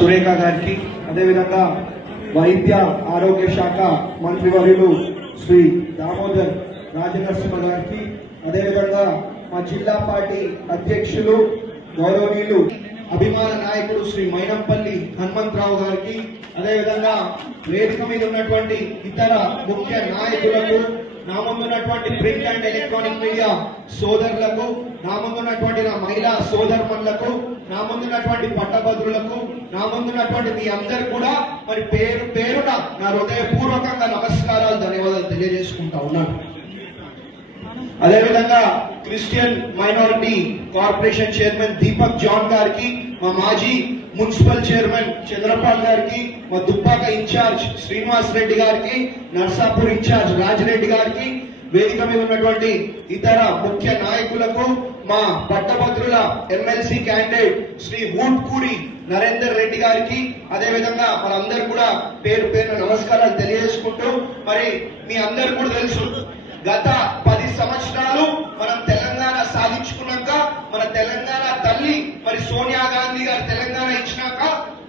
సురేఖ గారికి, అదేవిధంగా వైద్య ఆరోగ్య శాఖ మంత్రివర్యులు శ్రీ దామోదర్ రాజనరసింహ గారికి, అదేవిధంగా మా జిల్లా పార్టీ అధ్యక్షులు గౌరవనీయులు అభిమాన నాయకుడు శ్రీ మైనంపల్లి హనుమంతరావు గారికి, అదేవిధంగా వేదిక మీద ఉన్నటువంటి ఇతర ముఖ్య నాయకులకు, నా ముందున్నటువంటి ప్రింట్ అండ్ ఎలక్ట్రానిక్ మీడియా సోదరులకు, నా ముందున్నటువంటి నా మహిళా సోదరులకు, నా ముందున్నటువంటి పట్టభద్రులకు, నా ముందున్నటువంటి మీ అందరు కూడా మరి పేరు పేరున నా హృదయపూర్వకంగా నమస్కారాలు, ధన్యవాదాలు తెలియజేసుకుంటా ఉన్నాను. అదేవిధంగా Christian minority corporation chairman Deepak John గారికి, మా మాజీ మున్సిపల్ చైర్మన్ చంద్రపాల్ గారికి, మా దుబ్బాక ఇన్ఛార్జ్ శ్రీనివాస్ రెడ్డి గారికి, నర్సాపూర్ ఇన్ఛార్జ్ రాజిరెడ్డి గారికి, వేదిక మీద ఉన్నటువంటి ఇతర ముఖ్య నాయకులకు, మా పట్టభద్రుల ఎమ్మెల్సీ క్యాండిడేట్ శ్రీ ఊట్కూరి నరేందర్ రెడ్డి గారికి, అదేవిధంగా వాళ్ళందరూ కూడా పేరు పేరున నమస్కారాలు తెలియజేసుకుంటూ, మరి మీ అందరు కూడా తెలుసు గత 10 సంవత్సరాలు మనం తెలంగాణ సాధించుకున్నాక, మన తెలంగాణ తల్లి మరి సోనియా గాంధీ గారు తెలంగాణ ఇచ్చినాక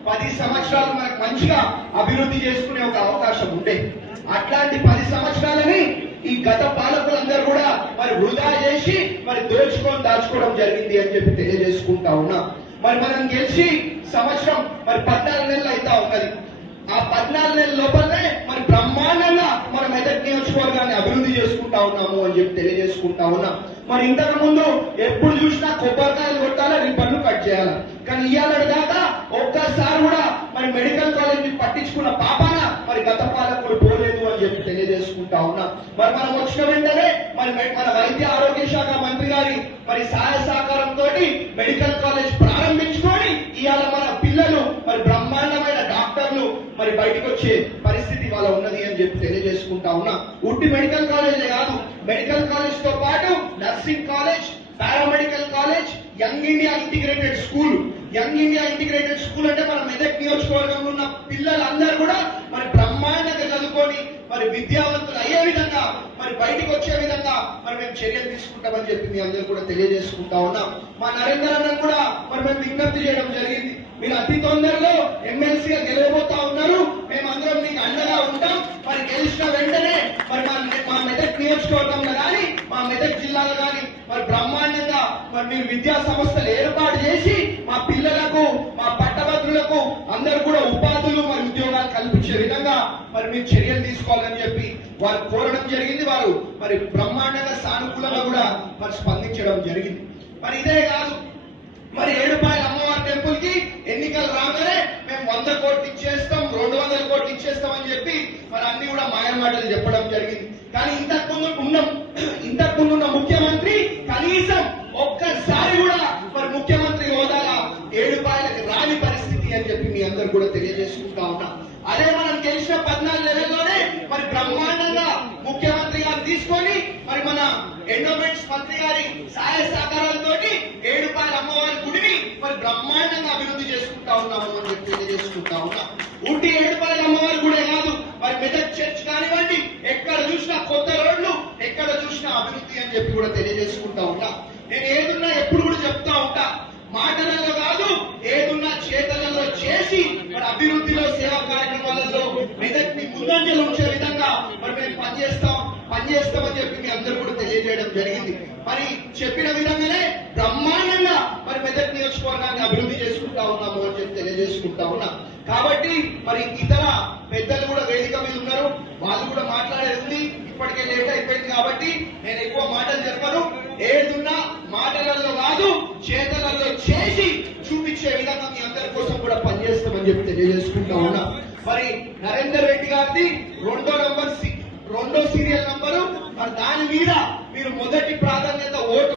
10 సంవత్సరాలు మనకు మంచిగా అభివృద్ధి చేసుకునే ఒక అవకాశం ఉండే. అట్లాంటి 10 సంవత్సరాలని ఈ గత పాలకులందరూ కూడా మరి వృధా చేసి మరి దాచుకోవడం జరిగింది అని చెప్పి తెలియజేసుకుంటా ఉన్నా. మరి మనం గెలిచి సంవత్సరం మరి 14 నెలలు అవుతా ఉన్నది. ఆ 14 నెలల లోపలనే మరి బ్రహ్మాండంగా మన మెదక్ నియోజకవర్గాన్ని అభివృద్ధి చేసుకుంటా ఉన్నాము అని చెప్పి తెలియజేసుకుంటా ఉన్నాం. మరి ఇంతకు ముందు ఎప్పుడు చూసినా కొబ్బరికాయలు కొట్టాలా, రిబ్బన్లు కట్ చేయాలా, కానీ ఇవాళ దాకా ఒక్కసారి కూడా మరి మెడికల్ కాలేజ్ పట్టించుకున్న పాపాన మరి గత పాలకులు పోలేదు అని చెప్పి తెలియజేసుకుంటా ఉన్నాం. మరి మనం వచ్చిన వెంటనే మరి మన వైద్య ఆరోగ్య శాఖ మంత్రి గారి మరి సహాయ సహకారంతో మెడికల్ కాలేజ్ ప్రారంభించుకొని ఇవాళ మన పిల్లలు మరి బ్రహ్మాండమైన డాక్టర్లు మరి బయటకు వచ్చే పరిస్థితి వాళ్ళ ఉన్నది అని చెప్పి తెలియజేసుకుంటా ఉన్నా. ఉట్టి మెడికల్ కాలేజే కాదు, మెడికల్ కాలేజ్ తో పాటు nursing college, paramedical college, young India integrated school. Young India integrated school అంటే మన మెదక్ నియోజకవర్గంలో ఉన్న పిల్లలందరూ కూడా మరి బ్రహ్మాండంగా చదువుకొని మరి విద్యావంతులు అయ్యే విధంగా మరి బయటకు వచ్చే విధంగా మరి మేము చర్యలు తీసుకుంటామని చెప్పి మీ అందరూ కూడా తెలియజేసుకుంటా ఉన్నాం. మా నరేందర్ అన్న కూడా మరి మేము విజ్ఞప్తి చేయడం జరిగింది, మీరు అతి తొందరలో ఎమ్మెల్సీగా గెలవబోతా ఉన్నారు, మేమందరం మీకు అండగా ఉంటాం. మరి గెలిచిన వెంటనే మరి మా మెదక్ నియోజకవర్గంలో కానీ మా మెదక్ జిల్లాలో కానీ మరి బ్రహ్మాండంగా మరి మీరు విద్యా సంస్థలు ఏర్పాటు చేసి మా పిల్లలకు, మా పట్టభద్రులకు అందరూ కూడా ఉపాధులు మరి ఉద్యోగాలు కల్పించే విధంగా మరి మీరు చర్యలు తీసుకోవాలని చెప్పి వారు కోరడం జరిగింది. వారు మరి బ్రహ్మాండంగా సానుకూలంగా కూడా మరి స్పందించడం జరిగింది. మరి ఇదే కాదు, మరి ఏడుపాయల అమ్మవారి టెంపుల్ కి ఎన్నికలు రాగానే మేము 100 కోట్లు ఇచ్చేస్తాం, 200 కోట్లు ఇచ్చేస్తాం అని చెప్పి మరి అన్ని కూడా మాయమాటలు చెప్పడం జరిగింది. కానీ ఇంతకు ముందు ఉన్న ముఖ్యమంత్రి కనీసం ఒక్కసారి కూడా మరి ముఖ్యమంత్రి హోదాగా ఏడుపాయలకు రాని పరిస్థితి అని చెప్పి మీ అందరు కూడా తెలియజేసుకుంటా ఉన్నాం. అదే మనం గెలిచిన 14 నెలల్లోనే మరి బ్రహ్మాండంగా ముఖ్యమంత్రి గారు తీసుకొని మరి మన ఎండోమెంట్స్ మంత్రి గారి సహాయ సహకారాలతో ఏడుపాయల అమ్మవారి గుడిని మరి బ్రహ్మాండంగా అభివృద్ధి చేసుకుంటా ఉన్నామని మనం తెలియజేసుకుంటా ఉన్నాం. ఊటీ ఏడుపాయల అమ్మవారి గుడే కాదు, మరి మెదక్ చర్చ్ కానివ్వండి, ఎక్కడ చూసినా కొత్త రోడ్లు, ఎక్కడ చూసినా అభివృద్ధి అని చెప్పి కూడా తెలియజేసుకుంటా ఉన్నా. నేను ఏదున్నా ఎప్పుడు కూడా చెప్తా ఉంటా, మాటలలో కాదు ఏదున్నా చేతలలో చేసి మరి అభివృద్ధిలో సేవా కార్యక్రమాలలో మెదక్ని ముందంజలు ఉంచే విధంగా మరి మేము పనిచేస్తామని చెప్పి మీ అందరూ కూడా తెలియజేయడం జరిగింది. మరి చెప్పిన విధంగానే బ్రహ్మాండంగా మరి మెదక్ నియోజకవర్గాన్ని అభివృద్ధి చేసుకుంటా ఉన్నాము అని చెప్పి తెలియజేసుకుంటా ఉన్నా. కాబట్టి మరి ఇతర పెద్దలు కూడా వేదిక మీద ఉన్నారు, వాళ్ళు కూడా మాట్లాడేది ఉంది. ఇప్పటికే లేట్ అయిపోయింది కాబట్టి నేను ఎక్కువ మాటలు చెప్పను. ఏదున్నా మాటలలో కాదు చేతలలో చేసి చూపించే విధంగా మీ అందరి కోసం కూడా పనిచేస్తామని చెప్పి తెలియజేసుకుంటా ఉన్నా. మరి నరేందర్ రెడ్డి గారిది 2వ సీరియల్ నంబరు, మరి దాని మీద మీరు మొదటి ప్రాధాన్యత ఓటు